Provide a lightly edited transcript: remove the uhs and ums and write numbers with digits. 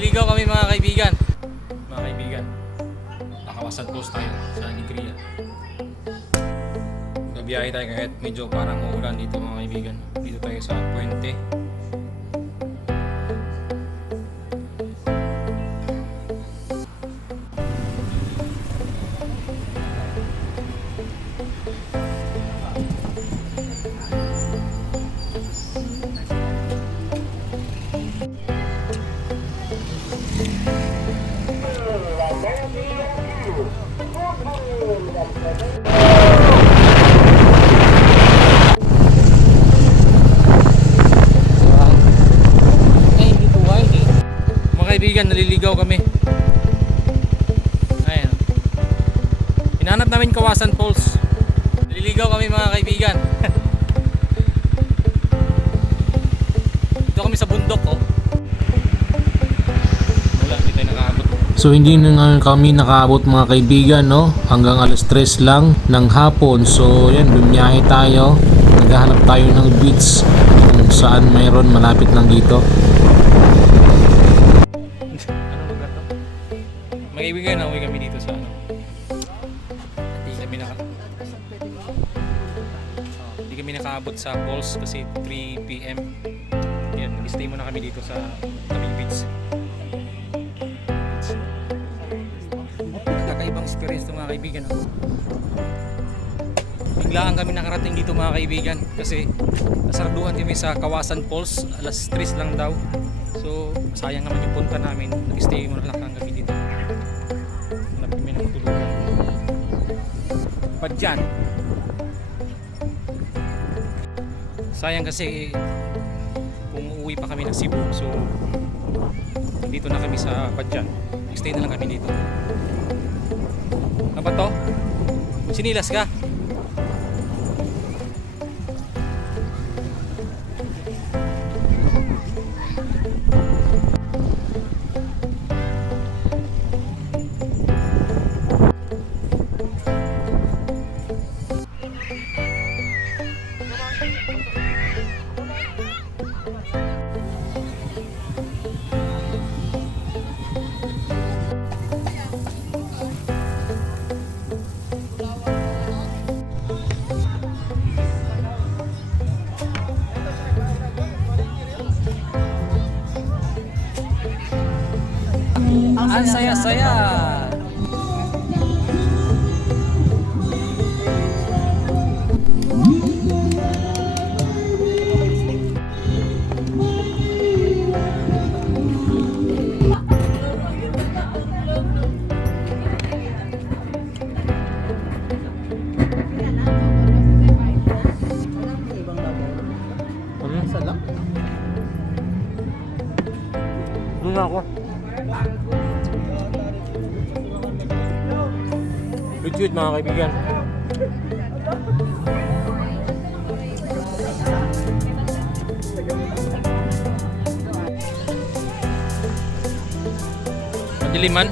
Naliligaw kami mga kaibigan. Mga kaibigan, nakawasan post tayo sa Negria. Gabiyahe tayo kahit medyo parang uulan dito mga kaibigan. Dito tayo sa Puente. Kaibigan, naliligaw kami. Ayan. Hinanap namin Kawasan Falls. Naliligaw kami mga kaibigan. Dito kami sa bundok, oh. Wala, hindi tayo nakaabot. So hindi na nga kami nakaabot mga kaibigan, no? Hanggang alas 3 lang ng hapon. So yan, bumiyahe tayo. Naghahanap tayo ng beach kung saan mayroon malapit lang dito. Mga kaibigan, nauwi kami dito sa ano. Hindi kami nakaabot sa falls kasi 3 PM. Yan, nag-stay muna kami dito sa tabing beach. Kakaibang experience ito mga kaibigan. Biglaan kami nakarating dito mga kaibigan kasi nasarduhan kami sa Kawasan Falls. Alas 3 lang daw. So sayang naman yung punta namin. Nag-stay muna lang kami dito. Hanap kami ng matulugan. Padyan. Sayang kasi kung uuwi pa kami ng Cebu. So dito na kami sa Padyan. Nag-stay na lang kami dito. Ano ba to? Sinilas ka? Ang saya-saya. Doon ako. Legit mga kaibigan. Madiliman.